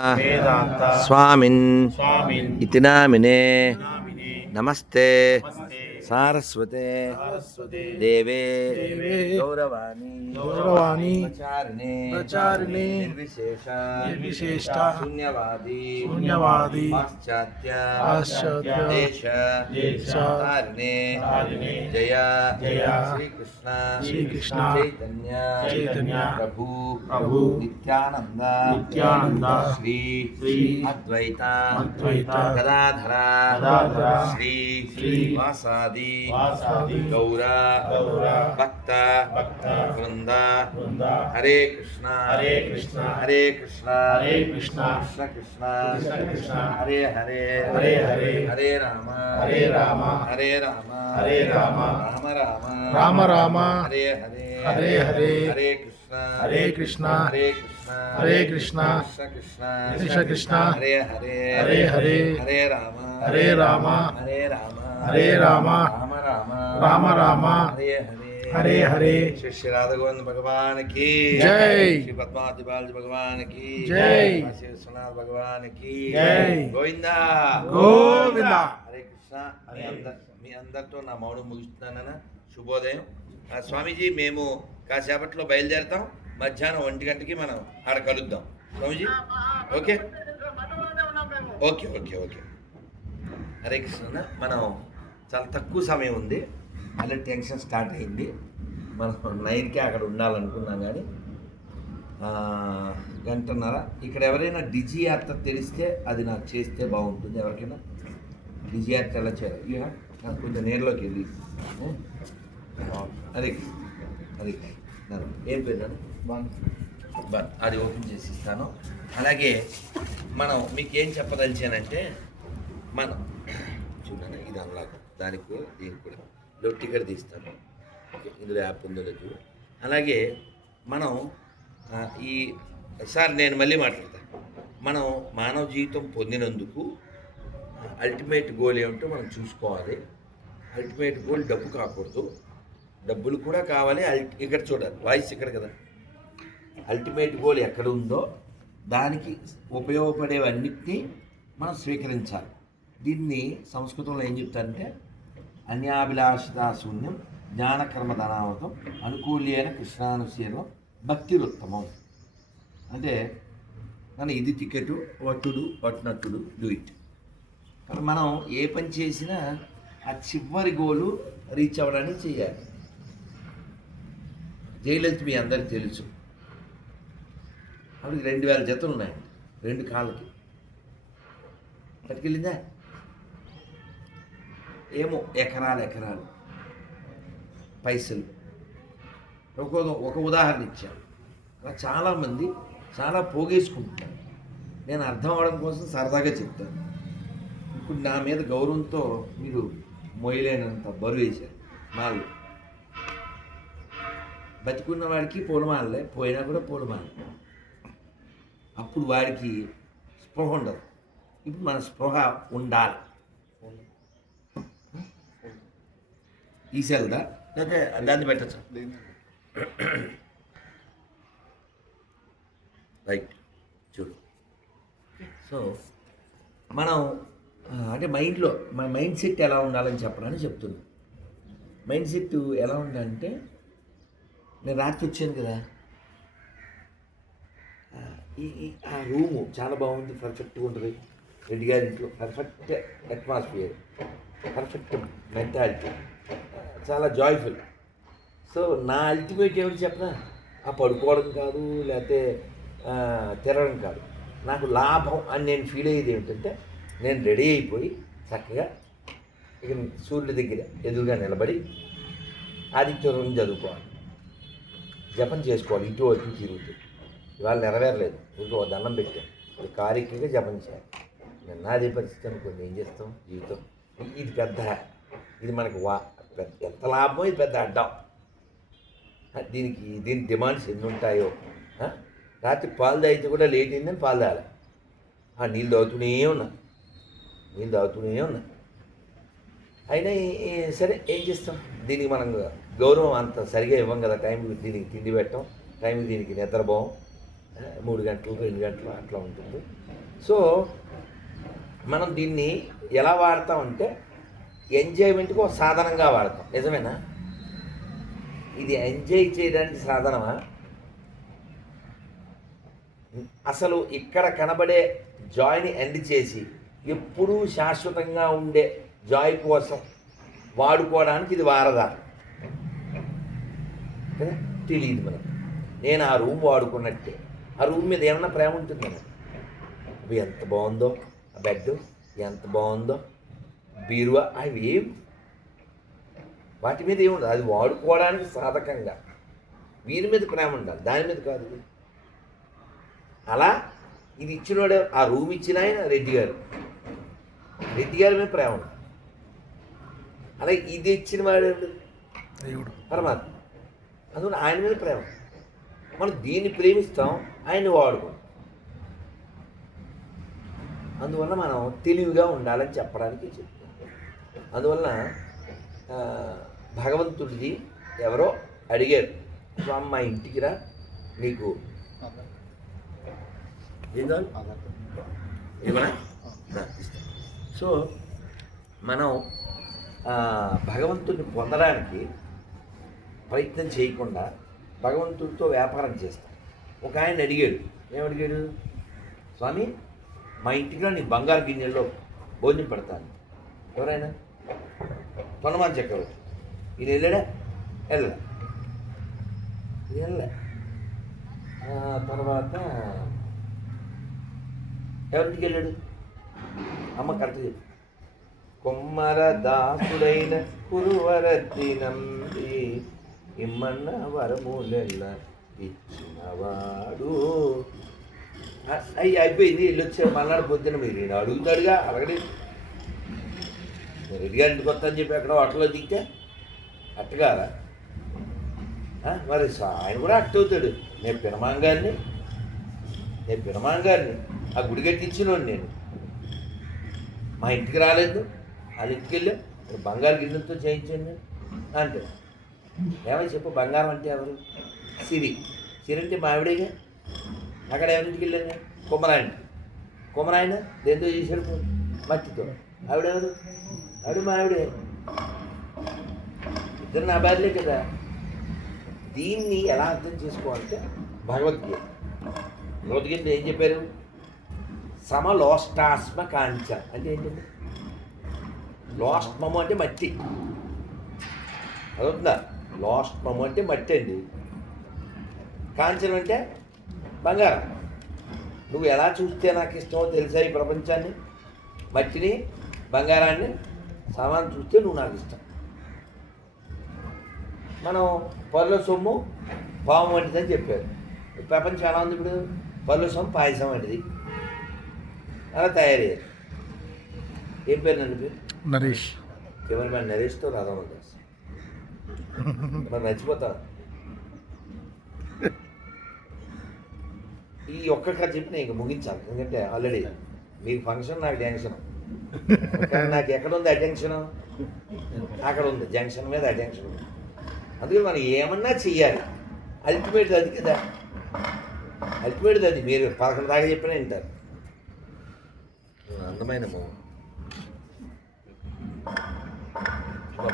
स्वामिन् इति नामिने नमस्ते सारस्वते देवे गौरवाणी प्रचारिणे निर्विशेष शून्यवादी पाश्चात्य देशतारिणे जय श्री कृष्ण चैतन्य प्रभु नित्यानंद श्री अद्वैत गदाधर श्री वासादि गौर भक्त वृंद हरे कृष्णा हरे कृष्णा कृष्ण कृष्ण हरे हरे हरे राम राम हरे हरे हरे कृष्णा कृष्ण कृष्ण हरे राम राम हरे हरे श्री राधा गोविंद भगवान की जय, श्री पद्मावती बालाजी भगवान की जय, श्री विश्वनाथ भगवान की जय, गोविंदा गोविंदा हरे कृष्ण మీ అందరితో నా మౌనం ముగిస్తున్నానన్న శుభోదయం. స్వామీజీ మేము కాసేపట్లో బయలుదేరుతాం. మధ్యాహ్నం 1 గంటకి మనం ఆడ కలుద్దాం Swamiji. Okay okay okay okay Hare Krishna. మనం చాలా తక్కువ సమయం ఉంది, మళ్ళీ టెన్షన్ స్టార్ట్ అయింది. మనం 9కే అక్కడ ఉండాలనుకున్నాం కానీ 1 గంటన్నర. ఇక్కడ ఎవరైనా డిజి యాత్ర తెలిస్తే అది నాకు చేస్తే బాగుంటుంది. ఎవరికైనా డిజి యాత్ర ఎలా చేయాలి కొంచెం నేరులోకి వెళ్ళి అది అది ఏం పేరు అది ఓపెన్ చేసి ఇస్తాను. అలాగే మనం మీకు ఏం చెప్పదలిచానంటే, మనం చూడండి ఇది అన్లాక్, దానికి దీనికి కూడా టికెట్ తీస్తాను. ఇందులో యాప్ ఉందో లేదు. అలాగే మనం సార్ నేను మళ్ళీ మాట్లాడతాను. మనం మానవ జీవితం పొందినందుకు అల్టిమేట్ గోల్ ఏమిటో మనం చూసుకోవాలి. అల్టిమేట్ గోల్ డబ్బు కాకూడదు, డబ్బులు కూడా కావాలి. ఇక్కడ చూడాలి, వాయిస్ ఇక్కడ కదా. అల్టిమేట్ గోల్ ఎక్కడ ఉందో దానికి ఉపయోగపడేవన్నిటినీ మనం స్వీకరించాలి. దీన్ని సంస్కృతంలో ఏం చెప్తారంటే అన్యాభిలాషితా శూన్యం జ్ఞానకర్మధనావతం అనుకూల్యైన కృష్ణానుశీలం భక్తిరుత్తమం. అంటే మనం ఇది టికెట్ వట్టుడు వట్నట్టుడు డూ ఇట్. కానీ మనం ఏ పని చేసినా ఆ చివరి గోలు రీచ్ అవ్వడానికి చేయాలి. జయలలిత మీ అందరికీ తెలుసు, అప్పుడు 2000 జతలు ఉన్నాయండి 2 కాళ్ళకి. పట్టుకెళ్ళిందా ఏమో ఎకరాలు పైసలు. ఒక ఉదాహరణ ఇచ్చాను. అలా చాలామంది చాలా పోగేసుకుంటున్నారు. నేను అర్థం అవడం కోసం సరదాగా చెప్తాను. ఇప్పుడు నా మీద గౌరవంతో మీరు మొయ్యలేనంత బరువు వేశారు మాలు. బతికున్న వాడికి పూలమాలలే, పోయినా కూడా పూలమాలే. అప్పుడు వాడికి స్పృహ ఉండదు. ఇప్పుడు మన స్పృహ ఉండాలి. ఈసెల్దా లేకపోతే దాన్ని పెట్టచ్చు. రైట్ చూడు. సో మనం అంటే మైండ్లో మన మైండ్ సెట్ ఎలా ఉండాలని చెప్పడానికి చెప్తున్నాను. మైండ్ సెట్ ఎలా ఉండాలంటే, నేను రాత్రి వచ్చాను కదా, ఆ రూము చాలా బాగుంది, పర్ఫెక్ట్గా ఉంటుంది. రెడ్డి గారి ఇంట్లో పర్ఫెక్ట్ అట్మాస్ఫియర్, పర్ఫెక్ట్ మెంటాలిటీ, చాలా జాయ్ఫుల్. సో నా అల్టిమేట్ ఏమిటి చెప్పనా, ఆ పడుకోవడం కాదు, లేకపోతే తిరగడం కాదు. నాకు లాభం అని నేను ఫీల్ అయ్యేది ఏమిటంటే, నేను రెడీ అయిపోయి చక్కగా ఇక సూర్యుడి దగ్గర ఎదురుగా నిలబడి ఆదిత్యవరం చదువుకోవాలి, జపం చేసుకోవాలి. ఇటు అటు తిరుగుతూ. ఇవాళ నెరవేరలేదు, ఇంకో దండం పెట్టాం. ఇది కారికగా జపం చేయాలి. నిన్న అదే పరిస్థితి అనుకోండి, ఏం చేస్తాం జీవితం. ఇది పెద్ద, ఇది మనకు ఎంత లాభమో ఇది పెద్ద అడ్డం. దీని డిమాండ్స్ ఎన్ని ఉంటాయో. రాత్రి పాలు తాగితే కూడా లేట్ అయిందని పాలు తాగాలి. నీళ్ళు తాగుతూనే ఉన్నా. అయినా సరే ఏం చేస్తాం, దీనికి మనం గౌరవం అంత సరిగా ఇవ్వం కదా. టైంకి దీనికి తిండి పెట్టాం, టైంకి దీనికి నిద్రపోం, 3 గంటలు 2 గంటలు అట్లా ఉంటుంది. సో మనం దీన్ని ఎలా వాడతామంటే ఎంజాయ్మెంట్కి ఒక సాధనంగా వాడతాం. నిజమేనా? ఇది ఎంజాయ్ చేయడానికి సాధనమా? అసలు ఇక్కడ కనబడే జాయ్ని ఎండ్ చేసి ఎప్పుడూ శాశ్వతంగా ఉండే జాయ్ కోసం వాడుకోవడానికి ఇది వారదా? తెలియదు మనకు. నేను ఆ రూమ్ వాడుకున్నట్టే ఆ రూమ్ మీద ఏమన్నా ప్రేమ ఉంటుంది మనకు. అవి ఎంత బాగుందో, ఆ బెడ్ ఎంత బాగుందో, బీరువా, అవి ఏం వాటి మీద ఏముండదు. అది వాడుకోవడానికి సాధకంగా వీరి మీద ప్రేమ ఉండాలి, దాని మీద కాదు. అలా ఇది ఇచ్చినోడే, ఆ రూమ్ ఇచ్చిన ఆయన రెడ్డి గారి మీద ప్రేమ ఉంది. అలాగే ఇది ఇచ్చిన వాడు దేవుడు పరమాత్మ, అందువల్ల ఆయన మీద ప్రేమ. మనం దీన్ని ప్రేమిస్తాం, ఆయన్ని వాడుకోం. అందువల్ల మనం తెలివిగా ఉండాలని చెప్పడానికి చెప్తాం. అందువలన భగవంతుడిది ఎవరో అడిగారు, స్వామి మా ఇంటికి రా, నీకు ఏమన్నా ఇస్తాం. సో మనం భగవంతుడిని పొందడానికి ప్రయత్నం చేయకుండా భగవంతుడితో వ్యాపారం చేస్తాం. ఒక ఆయన అడిగాడు, ఏమడిగాడు? స్వామి మా ఇంటికి నీ బంగారు గిన్నెల్లో భోజనం పెడతాను. ఎవరైనా తొనమాన్ చక్రవర్తి. ఈయన వెళ్ళాడా? వెళ్ళలే. తర్వాత ఎవరింటికి వెళ్ళాడు? అమ్మ కరెక్ట్ చెప్పు. కొమ్మర దాసుడైన కురువరతి నంది ఇమ్మన్న వరములెల్ల ఇచ్చినవాడు. అయిపోయింది, వెళ్ళి వచ్చే మన్నాడు పొద్దున్న మీరు నేను అడుగుతాడుగా, అడగడి. రెడ్డి గారింటికి వస్తా అని చెప్పి ఎక్కడో అట్టలో దిగితే అట్టగారా? మరి ఆయన కూడా అట్ట అవుతాడు. నేను పినమాంగారిని ఆ గుడి కట్టించినోడు. నేను మా ఇంటికి రాలేదు, వాళ్ళ ఇంటికి వెళ్ళాం, బంగారు గిన్నెలతో చేయించండి అంటే ఏమని చెప్పు. బంగారం అంటే ఎవరు? సిరి అంటే మావిడేగా. అక్కడ ఎవరింటికి వెళ్ళాను? కుమరాయన దేంతో చేశాడు? మట్టితో. ఆవిడెవరు? ఆవిడ మా ఆవిడే. ఇద్దరు నా బాధలే కదా. దీన్ని ఎలా అర్థం చేసుకోవాలంటే భగవద్గీత ఏం చెప్పారు? సమలోష్టాస్మ కాంచ అంటే ఏంటండి? లోష్మము అంటే మట్టి, అదవుతుందా? లోష్మము అంటే మట్టి అండి. కాంచనం అంటే బంగారం. నువ్వు ఎలా చూస్తే నాకు ఇష్టమో తెలుసా ఈ ప్రపంచాన్ని? మట్టిని, బంగారాన్ని సమానం చూస్తే నువ్వు నాకు ఇష్టం. మనం పళ్ళ సొమ్ము పాము వంటిదని చెప్పారు. ప్రపంచం ఎలా ఉంది ఇప్పుడు? పళ్ళ సొమ్ము పాయసం వంటిది అలా తయారయ్యారు. ఏం పేరు? నన్ను పేరు నరేష్. ఎవరి మన నరేష్తో రాధమ్మ దాస్. మరి నచ్చిపోతాను. ఈ ఒక్క కథ చెప్పి నేను ఇంక ముగించాలి, ఎందుకంటే ఆల్రెడీ మీకు ఫంక్షన్, నాకు టెన్షన్. నాకు ఎక్కడ ఉంది అటెన్షన్? అక్కడ ఉంది, జంక్షన్ మీద అటెన్షన్ ఉంది. అందుకని మనం ఏమన్నా చెయ్యాలి. అల్టిమేట్ అది కదా, అల్టిమేట్ అది. మీరు 11 దాకా చెప్పినా వింటారు. అందమైన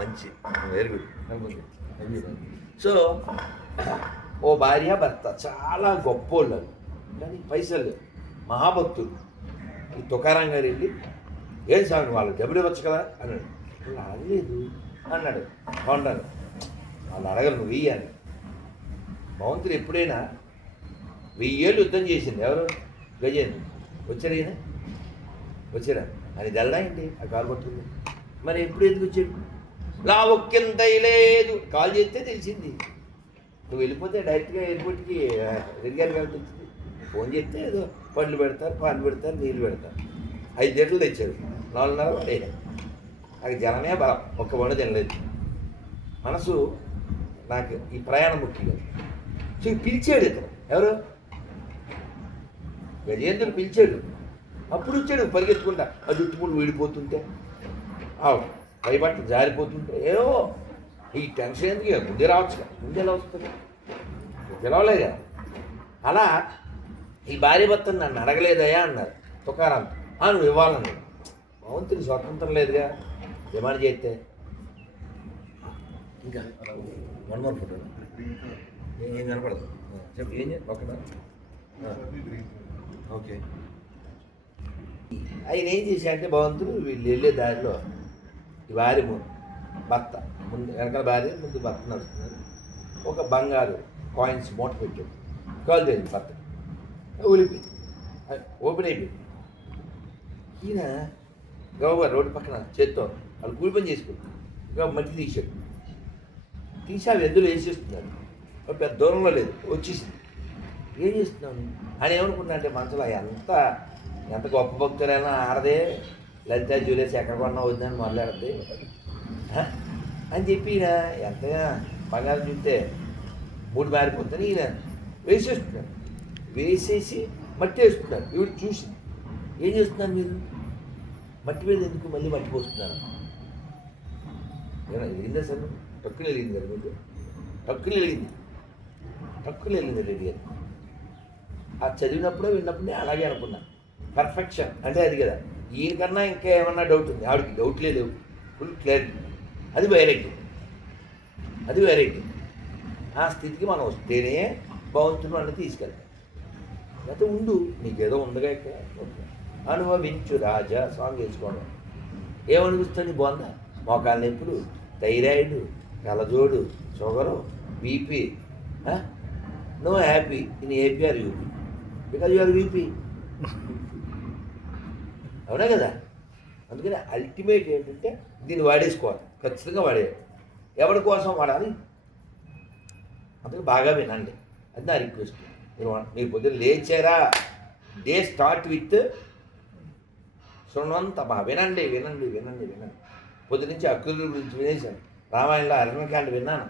మంచి వెరీ గుడ్. సో ఓ భార్య భర్త చాలా గొప్పోళ్ళు, కానీ పైసలు మహాభక్తులు. ఈ తుకారాం గారు వెళ్ళి, ఏం సార్ వాళ్ళు డబ్బులు ఇవ్వచ్చు కదా అన్నాడు. వాళ్ళు అడగలేదు అన్నాడు బాగుంటారు. వాళ్ళు అడగరు, నువ్వు అని. భగవంతుడు ఎప్పుడైనా 1000 ఏళ్ళు యుద్ధం చేసింది. ఎవరు? గజేంద్ర. వచ్చాడు ఈయన? వచ్చారా అని తెల్లా ఏంటి ఆ కాలు పట్టుకుంది. మరి ఎప్పుడు ఎందుకు వచ్చాడు? నా ఒక్కింత లేదు, కాల్ చేస్తే తెలిసింది. నువ్వు వెళ్ళిపోతే డైరెక్ట్గా ఎయిర్పోర్ట్కి రెగ్గారు కాల్ తెలిసింది. ఫోన్ చేస్తే ఏదో పండ్లు పెడతారు, పాలు పెడతారు, నీళ్ళు పెడతారు. 5 లీటర్లు తెచ్చాడు, 4:30 పడేయాలి. నాకు జనమే బలం, ఒక్క వండు తినలేదు. మనసు నాకు ఈ ప్రయాణం ముఖ్యం. సో పిలిచాడు ఇతను. ఎవరు? గజేంద్రుడు పిలిచాడు. అప్పుడు వచ్చాడు పరిగెత్తుకుంటా. అది ఉట్టుముళ్ళు వీడిపోతుంటే, పైబట్ట జారిపోతుంటే, ఏవో ఈ టెన్షన్ ఎందుకు? ముందే రావచ్చు కదా. ముందే ఎలా వస్తుంది? పిలవలేదా? అలా ఈ భార్య భర్తను నన్ను అడగలేదయా అన్నారు తుకారాం. నువ్వు ఇవ్వాలన్నాడు. భగవంతుని స్వతంత్రం లేదుగా డిమాండ్ చేస్తే. ఇంకా వన్ మోర్ ఫోటో ఏం కనపడదు. చెప్పు ఏం చేయాలి ఒకటా? ఓకే. ఆయన ఏం చేశాడంటే భగవంతుడు వీళ్ళు వెళ్ళే దారిలో ఈ భార్య భర్త ముందు వెనకాల భార్య ముందు భర్త నడుస్తున్నారు. ఒక బంగారు కాయిన్స్ మూట పెట్టాడు. కాల్ తెలియదు భర్త ఊలిపోయింది, ఓపెన్ అయిపోయింది. ఈయన గౌరవ రోడ్డు పక్కన చేత్తో వాళ్ళు కూలి పని చేసుకుంటారు. ఇంకా మట్టి తీసాడు. తీసి అవి ఎందులో వేసేస్తున్నారు. పెద్ద దూరంలో లేదు, వచ్చేసింది. ఏం చేస్తున్నాను అని ఏమనుకున్నా అంటే మనసులో ఎంత గొప్ప భక్తులైనా ఆడదే లలిత జ్యువెలర్స్ ఎక్కడ కొన్నా వద్దని మొదలెడద్ది అని చెప్పి ఈయన ఎంతగా బంగారం చూస్తే మూడు మారిపోతుంది. ఈయన వేసేస్తున్నారు. వేసేసి మట్టి వేస్తున్నారు. ఇవి చూసి ఏం చేస్తున్నారు మీరు? మట్టి మీద ఎందుకు మళ్ళీ మట్టి పోస్తున్నారు? వెలిగిందా సార్? టక్కులు వెలిగింది కదా మీకు? టక్కులు వెలిగింది రెడీ గారు. ఆ చదివినప్పుడే విన్నప్పుడే అలాగే అనుకున్నా. పర్ఫెక్షన్ అంటే అది కదా. ఈయనకన్నా ఇంకా ఏమన్నా డౌట్ ఉంది, ఆవిడకి డౌట్లే లేవు, ఫుల్ క్లారిటీ. అది వెరైటీ. ఆ స్థితికి మనం వస్తేనే బాగుంటుంది అన్నది తీసుకెళ్తాం. లేకపోతే ఉండు నీకేదో ఉందిగా ఇక్కడ అనుభవించు రాజా సాంగ్ వేసుకోవడం. ఏమనిపిస్తుంది? బాగుందా? మోకాళ్ళ నొప్పులు, థైరాయిడ్, కలజోడు, sugar, BP. No happy in AP or UP because your BP. అవునా కదా? అందుకని అల్టిమేట్ ఏంటంటే దీన్ని వాడేసుకోవాలి, ఖచ్చితంగా వాడేయాలి. ఎవరి కోసం వాడాలి? అందుకే బాగా వినండి, అది నా రిక్వెస్ట్. మీరు పొద్దున్న లేచారా, డే స్టార్ట్ విత్ శృణ్వంతమా. వినండి. పొద్దు నుంచి అక్రూరుల గురించి వినేశాను, రామాయణంలో అరణ్యకాండ విన్నాను.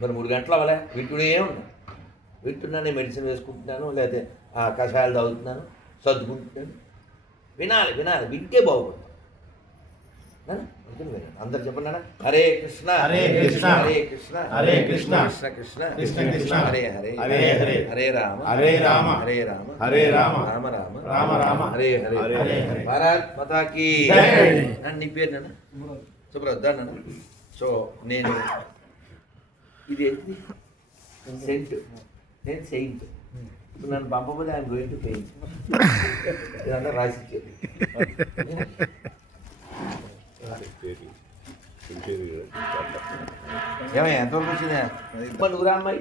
మరి 3 గంటలు అవ్వలే, వింటున్నాను. మెడిసిన్ వేసుకుంటున్నాను, లేకపోతే కషాయాలు తాగుతున్నాను, సర్దుకుంటున్నాను. వినాలి. వింటే బాగుపడతాం. అందరు చెప్పండి. హరే కృష్ణ హరే కృష్ణ హరే కృష్ణ హరే కృష్ణ కృష్ణ కృష్ణ కృష్ణ హరే హరే హరే హరే హరే రామ హరే రామ హరే రామ హరే రామ రామ రామ రామ రామ హరే హరే హరే హరే. భారత్ మాతాకి నీ పేరు నాన్న సుబ్రత్ నాన్న. సో నేను ఇది ఏంటి సెంట్, నేను సెయింట్. ఇప్పుడు నన్ను పంపబోతే ఐఎమ్ గోయింగ్ టు పెయింట్. ఇదంతా రాసిచ్చేది. ఏమయ్యా ఎంతవరకు వచ్చిందా? నువ్వు రా అమ్మాయి,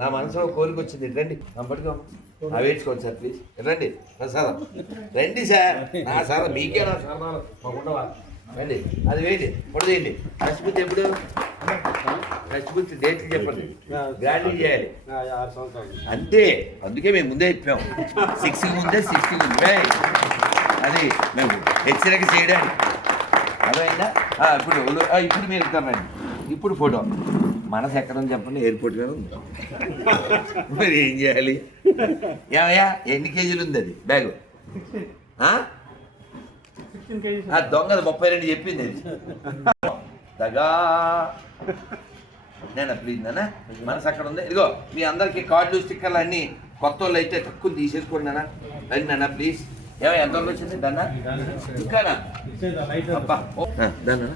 నా మనసులో కోరిక వచ్చింది. రండి పట్టుకో, వేయించుకోండి సార్ ప్లీజ్. రండి ప్రసాదం, రండి సార్. నా సార్ మీకే నా సార్ మాకుండవా? రండి, అది వేయండి, పొడదేయండి. కష్టపూర్తి ఎప్పుడు? కష్టపూర్తి డేట్లు చెప్పండి, గ్రాండింగ్ చేయాలి అంతే. అందుకే మేము ముందే చెప్పాము 6కి ముందే 60 ముందే. అది మేము హెచ్చరిక చేయడానికి అర్థమైందా? ఇప్పుడు మీరు ఇస్తారండి. ఇప్పుడు ఫోటో మనసు ఎక్కడ ఉంది చెప్పండి? ఎయిర్పోర్ట్ మీద ఉంది. మరి ఏం చేయాలి? ఏమయ్యా ఎన్ని కేజీలు ఉంది అది బ్యాగు? దొంగది 32 చెప్పింది అది. దగా నేనా ప్లీజ్ నాన్న, మనసు అక్కడ ఉంది. ఇదిగో మీ అందరికీ కార్డులు స్టిక్కర్లు అన్నీ కొత్త వాళ్ళు అయితే తక్కువ తీసేసుకోండి నాన్న. అది నాన్న ప్లీజ్. ఎంతవరకు వచ్చింది? దన్నా ఇంకానా? అబ్బా దన్నా.